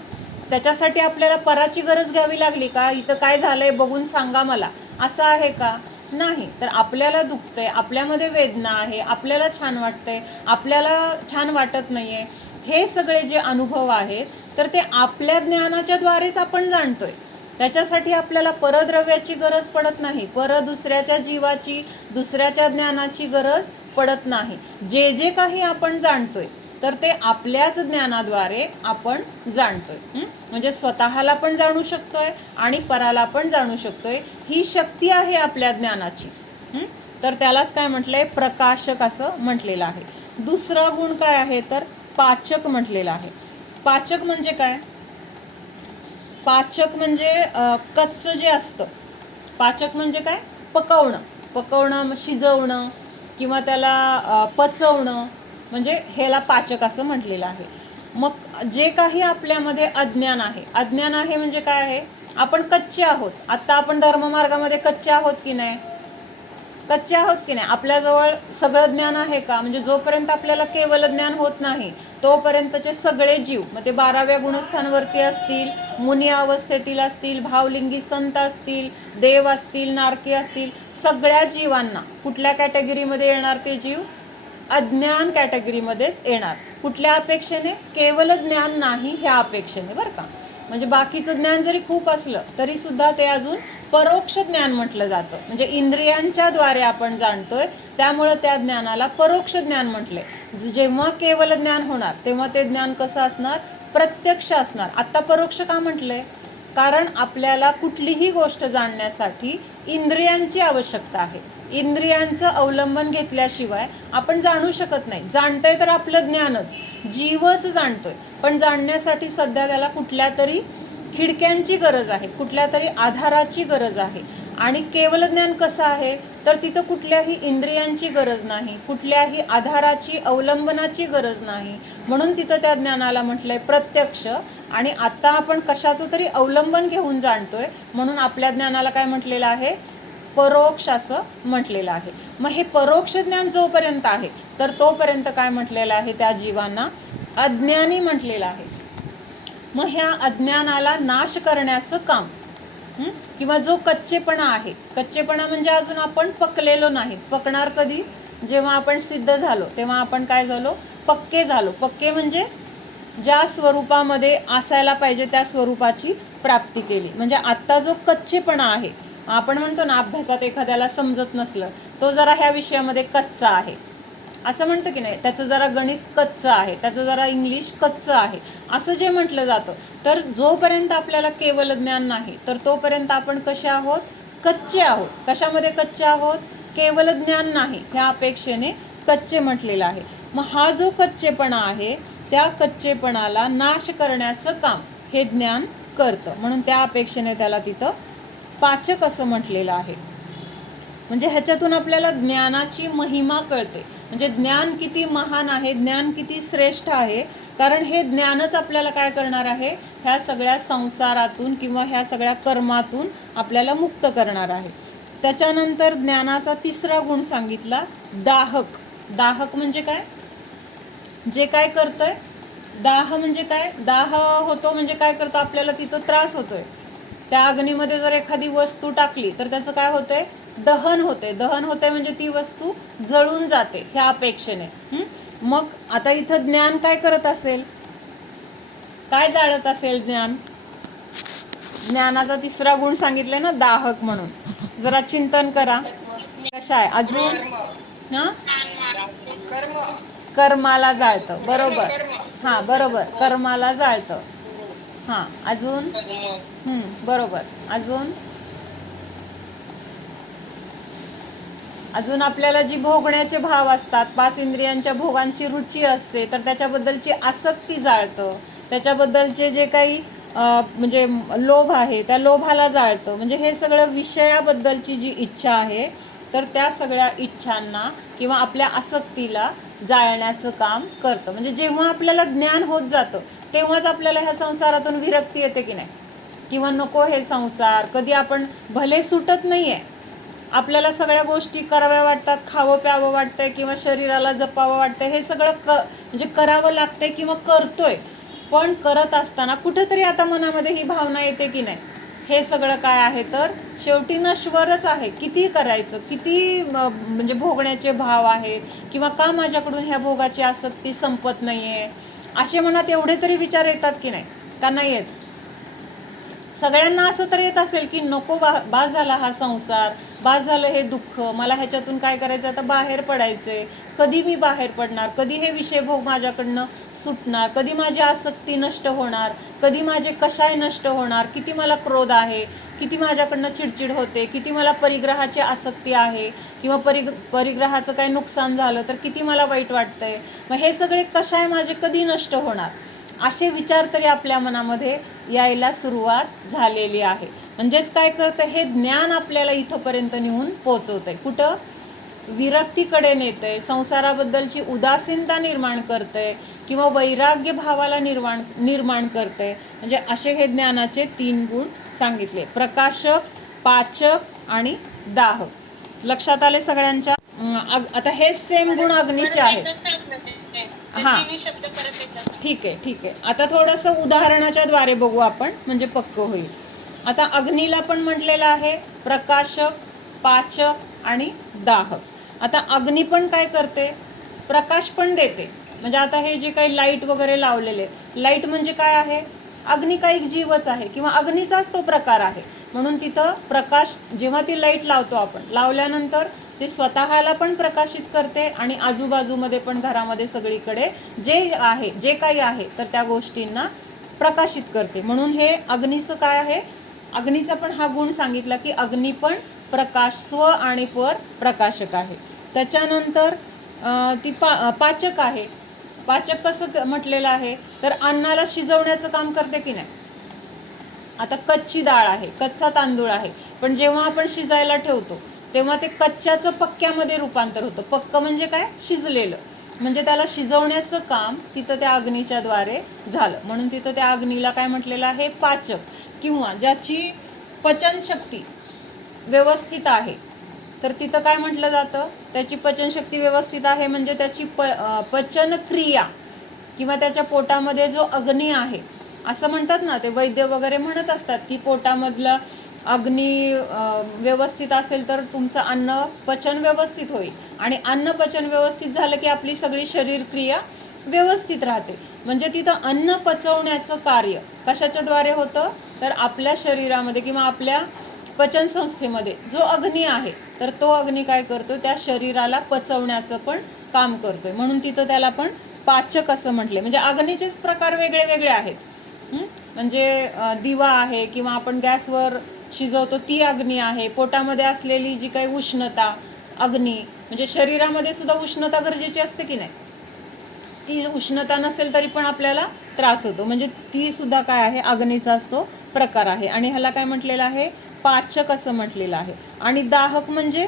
त्याच्यासाठी आपल्याला पराची गरज घ्यावी लागली का, इथं काय झालंय बघून सांगा मला, असं आहे का, नाही. तर आपल्याला दुखतंय, आपल्यामध्ये वेदना आहे, आपल्याला छान वाटतंय, आपल्याला छान वाटत नाही आहे, हे सगळे जे अनुभव आहेत तर ते आपल्या ज्ञानाच्या द्वारेच आपण जाणतोय. त्याच्यासाठी आपल्याला परद्रव्याची गरज पडत नाही, दुसऱ्याच्या जीवाची दुसऱ्याच्या ज्ञानाची गरज पडत नाही. जे काही आपण जाणतोय तर ते आपल्याच ज्ञानाद्वारे आपण जाणतोय. म्हणजे स्वतःला पण जाणू शकतोय आणि पराला पण जाणू शकतोय. ही शक्ती आहे आपल्या ज्ञानाची. तर त्यालाच काय म्हटलंय, प्रकाशक असं म्हटलेलं आहे. दुसरा गुण काय आहे तर पाचक म्हटलेला आहे. पाचक म्हणजे काय, पाचक म्हणजे कच्चं जे असतं. पाचक म्हणजे काय, पकवणं, शिजवणं किंवा त्याला पचवणं, म्हणजे ह्याला पाचक असं म्हटलेलं आहे. मग जे काही आपल्यामध्ये अज्ञान आहे म्हणजे काय आहे, आपण कच्चे आहोत. आत्ता आपण धर्ममार्गामध्ये कच्चे आहोत की नाही, कच्चे आहोत की नाही. आपल्याजवळ सगळं ज्ञान आहे का, म्हणजे जोपर्यंत आपल्याला केवल ज्ञान होत नाही तोपर्यंतचे सगळे जीव, मग ते 12व्या गुणस्थानवरती असतील, मुनी अवस्थेतील असतील, भावलिंगी संत असतील, देव असतील, नारकी असतील, सगळ्या जीवांना कुठल्या कॅटेगरीमध्ये येणार ते जीव, अज्ञान कॅटेगरीमध्येच येणार. कुठल्या अपेक्षेने, केवल ज्ञान नाही ह्या अपेक्षेने बरं का. म्हणजे बाकीचं ज्ञान जरी खूप असलं तरी सुद्धा ते अजून परोक्ष ज्ञान म्हटलं जातं. म्हणजे इंद्रियांच्या द्वारे आपण जाणतोय, त्यामुळं त्या ज्ञानाला परोक्ष ज्ञान म्हटले. जेव्हा केवल ज्ञान होणार तेव्हा ते ज्ञान कसं असणार, प्रत्यक्ष असणार. आत्ता परोक्ष का म्हटलंय, कारण आपल्याला कुठलीही गोष्ट जाणण्यासाठी इंद्रियांची आवश्यकता आहे. इंद्रियांचं अवलंबन घेतल्याशिवाय आपण जाणू शकत नाही. जाणतंय तर आपलं ज्ञानच, जीवच जाणतोय, पण जाणण्यासाठी सध्या त्याला कुठल्या तरी खिडक्यांची गरज आहे, कुठल्या तरी आधाराची गरज आहे. आणि केवल ज्ञान कसं आहे तर तिथं कुठल्याही इंद्रियांची गरज नाही, कुठल्याही आधाराची, अवलंबनाची गरज नाही. म्हणून तिथं त्या ज्ञानाला म्हटलंय प्रत्यक्ष. आणि आत्ता आपण कशाचं तरी अवलंबन घेऊन जाणतोय, म्हणून आपल्या ज्ञानाला काय म्हटलेलं आहे, परोक्ष असं म्हटलेलं आहे. मग हे परोक्ष ज्ञान जोपर्यंत आहे तर तोपर्यंत काय म्हटलेलं आहे, त्या जीवांना अज्ञानी म्हटलेलं आहे. मग ह्या अज्ञानाला नाश करण्याचं काम, किंवा जो कच्चेपणा आहे, कच्चेपणा म्हणजे अजून आपण पकलेलो नाहीत. पकणार कधी, जेव्हा आपण सिद्ध झालो तेव्हा आपण काय झालो, पक्के झालो. पक्के म्हणजे ज्या स्वरूपामध्ये असायला पाहिजे त्या स्वरूपाची प्राप्ती केली. म्हणजे आत्ता जो कच्चेपणा आहे, आपण म्हणतो ना अभ्यासात एखाद्याला समजत नसलं, तो जरा ह्या विषयामध्ये कच्चा आहे असं म्हणतं की नाही, त्याचं जरा गणित कच्चं आहे, त्याचं जरा इंग्लिश कच्चं आहे, असं जे म्हटलं जातं. तर जोपर्यंत आपल्याला केवल ज्ञान नाही तर तोपर्यंत आपण कसे आहोत, कच्चे आहोत. कशामध्ये कच्चे आहोत, केवल ज्ञान नाही ह्या अपेक्षेने कच्चे म्हटलेलं आहे. मग हा जो कच्चेपणा आहे त्या कच्चेपणाला नाश करण्याचं काम हे ज्ञान करतं. म्हणून त्या अपेक्षेने त्याला तिथं पाचक असं म्हटलेलं आहे. म्हणजे ह्याच्यातून आपल्याला ज्ञानाची महिमा कळते. म्हणजे ज्ञान किती महान आहे, ज्ञान किती श्रेष्ठ आहे. कारण हे ज्ञानच आपल्याला काय करणार आहे, ह्या सगळ्या संसारातून किंवा ह्या सगळ्या कर्मातून आपल्याला मुक्त करणार आहे. त्याच्यानंतर ज्ञानाचा तिसरा गुण सांगितला, दाहक. दाहक म्हणजे काय, जे काय करतंय, दाह म्हणजे काय, दाह होतो म्हणजे काय करतो, आपल्याला तिथं त्रास होतोय. त्या अग्नीमध्ये जर एखादी वस्तू टाकली तर त्याचं काय होतंय, दहन होते. दहन होते म्हणजे ती वस्तू जळून जाते ह्या अपेक्षेने. मग आता इथं ज्ञान काय करत असेल, काय जाळत असेल ज्ञान. ज्ञानाचा तिसरा गुण सांगितले ना, दाहक म्हणून. जरा चिंतन करा कशा आहे अजून. कर्माला जाळतं, बरोबर. हां बरोबर, कर्माला जाळतं. हां अजून, बरोबर. अजून आपल्याला जी भोगण्याचे भाव असतात, 5 इंद्रियांच्या भोगांची रुची असते, तर त्याच्याबद्दलची आसक्ती जाळतं. त्याच्याबद्दलचे जे काही म्हणजे लोभ आहे त्या लोभाला जाळतं. म्हणजे हे सगळं विषयाबद्दलची जी इच्छा आहे तर त्या सगळ्या इच्छांना किंवा आपल्या आसक्तीला जाळण्याचं काम करतं. म्हणजे जेव्हा आपल्याला ज्ञान होत जातं तेव्हाच आपल्याला ह्या संसारातून विरक्ती येते की नाही, किंवा नको हे संसार. कधी आपण भले सुटत नाही आहे, आपल्याला सगळ्या गोष्टी कराव्या वाटतात, खावं प्यावं वाटतंय किंवा शरीराला जपावं वाटतंय, हे सगळं म्हणजे करावं लागतंय किंवा करतोय. पण करत असताना कुठंतरी आता मनामध्ये ही भावना येते की नाही, हे सगळं काय आहे तर शेवटी नश्वरच आहे. किती करायचं, किती म्हणजे भोगण्याचे भाव आहेत, किंवा का माझ्याकडून ह्या भोगाची आसक्ती संपत नाही आहे, असे मनात एवढे तरी विचार येतात की नाही, का नाही येत. सगळ्यांना असं तर येत असेल की नको बास झाला हा संसार, बास झालं हे दुःख, मला ह्याच्यातून काय करायचं, आता बाहेर पडायचंय, कधी मी बाहेर पडणार, कधी हे विषयभोग माझ्याकडनं सुटणार, कधी माझी आसक्ती नष्ट होणार, कधी माझे कषाय नष्ट होणार, किती मला क्रोध आहे, किती माझ्याकडनं चिडचिड होते, किती मला परिग्रहाची आसक्ती आहे, किंवा परिग्रहाचं काय नुकसान झालं तर किती मला वाईट वाटतंय, मग हे सगळे कषाय माझे कधी नष्ट होणार, असे विचार तरी आपल्या मनामध्ये यायला सुरुवात झालेली आहे. म्हणजेच काय करतं, हे ज्ञान आपल्याला इथंपर्यंत नेऊन पोचवतंय. कुठं? विरक्तीकडे नेतंय, संसाराबद्दलची उदासीनता निर्माण करतंय, किंवा वैराग्य भावाला निर्माण करतंय. म्हणजे असे हे ज्ञानाचे 3 गुण सांगितले: प्रकाशक, पाचक आणि दाहक. लक्षात आले सगळ्यांच्या? आता हे सेम गुण अग्नीचे आहेत. हां, ठीक आहे. आता थोडंसं उदाहरणाच्या द्वारे बघू आपण, म्हणजे पक्क होईल. आता अग्नीला पण म्हटलेलं आहे प्रकाशक, पाचक आणि दाहक. आता अग्नी पण काय करते? प्रकाश पण देते. म्हणजे आता हे जे काही लाईट वगैरे लावलेले, लाईट म्हणजे काय आहे? अग्नी काही जीवच आहे, किंवा अग्नीचाच तो प्रकार आहे. म्हणून तिथं प्रकाश, जेव्हा ती लाईट लावतो आपण, लावल्यानंतर ते स्वतःला पण प्रकाशित करते आणि आजूबाजूमध्ये पण, घरामध्ये सगळीकडे जे काही आहे तर त्या गोष्टींना प्रकाशित करते. म्हणून हे अग्नीचं काय आहे? अग्नीचा पण हा गुण सांगितला की अग्नी पण प्रकाश, स्व आणि पर प्रकाशक आहे. त्याच्यानंतर ती पाचक आहे. पाचक कसं म्हटलेलं आहे? तर अन्नाला शिजवण्याचं काम करते की नाही. आता कच्ची डाळ आहे, कच्चा तांदूळ आहे, पण जेव्हा आपण शिजायला ठेवतो तेव्हा ते कच्च्याचं पक्क्यामध्ये रूपांतर होतं. पक्क म्हणजे काय? शिजलेलं. म्हणजे त्याला शिजवण्याचं काम तिथं त्या अग्नीच्या द्वारे झालं. म्हणून तिथं त्या अग्नीला काय म्हटलेलं आहे? पाचक, किंवा ज्याची पचनशक्ती व्यवस्थित आहे. तर तिथं काय म्हटलं जातं? त्याची पचनशक्ती व्यवस्थित आहे म्हणजे त्याची पचनक्रिया, किंवा त्याच्या पोटामध्ये जो अग्नी आहे, असं म्हणतात ना, ते वैद्य वगैरे म्हणत असतात की पोटामधला अग्नी व्यवस्थित असेल तर तुमचं अन्न पचन व्यवस्थित होईल, आणि अन्न पचन व्यवस्थित झालं की आपली सगळी शरीर क्रिया व्यवस्थित राहते. म्हणजे तिथं अन्न पचवण्याचं कार्य कशाच्याद्वारे होतं? तर आपल्या शरीरामध्ये किंवा आपल्या पचनसंस्थेमध्ये जो अग्नी आहे, तर तो अग्नी काय करतो? त्या शरीराला पचवण्याचं पण काम करतोय. म्हणून तिथं त्याला पण पाचक असं म्हटले. म्हणजे अग्नीचेच प्रकार वेगळे वेगळे आहेत. म्हणजे दिवा आहे, किंवा आपण गॅसवर शिजवतो ती अग्नी आहे. पोटामध्ये असलेली जी काही उष्णता, अग्नी, म्हणजे शरीरामध्ये सुद्धा उष्णता गरजेची असते की नाही. ती उष्णता नसेल तरी पण आपल्याला त्रास होतो, म्हणजे ती सुद्धा काय आहे? अग्नीचाच तो प्रकार आहे. आणि ह्याला काय म्हटलेलं आहे? पाचक असं म्हटलेलं आहे. आणि दाहक म्हणजे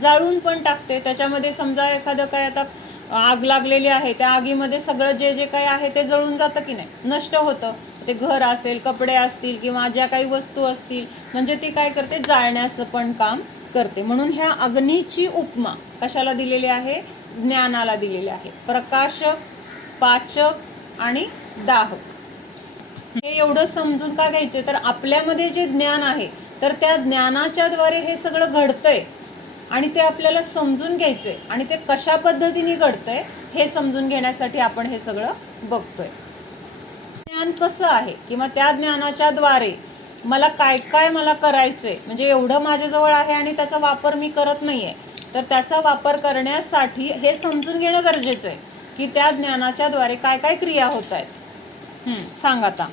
जाळून पण टाकते. त्याच्यामध्ये समजा एखादं काय, आता आग लागलेली आहे, त्या आगीमध्ये सगळं जे काही आहे ते जळून जातं की नाही, नष्ट होतं. ते घर असेल, कपडे असतील, किंवा ज्या काही वस्तू असतील, म्हणजे ती काय करते? जाळण्याचं पण काम करते. म्हणून ह्या अग्नीची उपमा कशाला दिलेली आहे? ज्ञानाला दिलेली आहे. प्रकाशक, पाचक आणि दाहक. हे एवढं समजून का घ्यायचं? तर आपल्यामध्ये जे ज्ञान आहे, तर त्या ज्ञानाच्या द्वारे हे सगळं घडतंय, आणि ते आपल्याला समजून घ्यायचंय, आणि ते कशा पद्धतीने घडतंय हे समजून घेण्यासाठी आपण हे सगळं बघतोय. ज्ञान कसं आहे, किंवा त्या ज्ञानाच्या द्वारे मला काय काय मला करायचंय, म्हणजे एवढं माझ्याजवळ आहे आणि त्याचा वापर मी करत नाहीये, तर त्याचा वापर करण्यासाठी हे समजून घेणं गरजेचं आहे की त्या ज्ञानाच्या द्वारे काय काय क्रिया होत आहेत. सांग आता.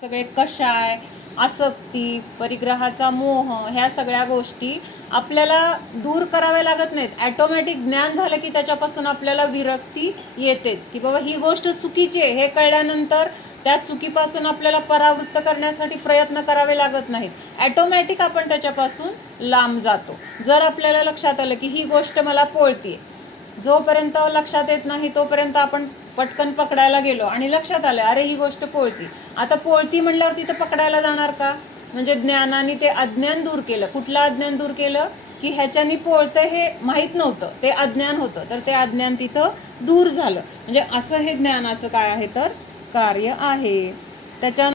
सगळे कषाय, आसक्ती, परिग्रहाचा मोह, ह्या सगळ्या गोष्टी आपल्याला दूर कराव्या लागत नाहीत. ॲटोमॅटिक ज्ञान झालं की त्याच्यापासून आपल्याला विरक्ती येतेच, की बाबा ही गोष्ट चुकीची आहे हे कळल्यानंतर त्या चुकीपासून आपल्याला परावृत्त करण्यासाठी प्रयत्न करावे लागत नाहीत. ॲटोमॅटिक आपण त्याच्यापासून लांब जातो. जर आपल्याला लक्षात आलं की ही गोष्ट मला पोळतीये, जोपर्यंत लक्षात येत नाही तोपर्यंत आपण पटकन पकडायला गेलो आणि लक्षात आलं अरे ही गोष्ट पोळती, आता पोळती म्हणल्यावर तिथं पकडायला जाणार का? म्हणजे ज्ञानाने ते अज्ञान दूर केलं. कुठलं अज्ञान दूर केलं? की ह्याच्यानी पोळतं हे माहीत नव्हतं, ते अज्ञान होतं, तर ते अज्ञान तिथं दूर झालं. म्हणजे असं हे ज्ञानाचं काय आहे तर कार्य आहे. त्याच्या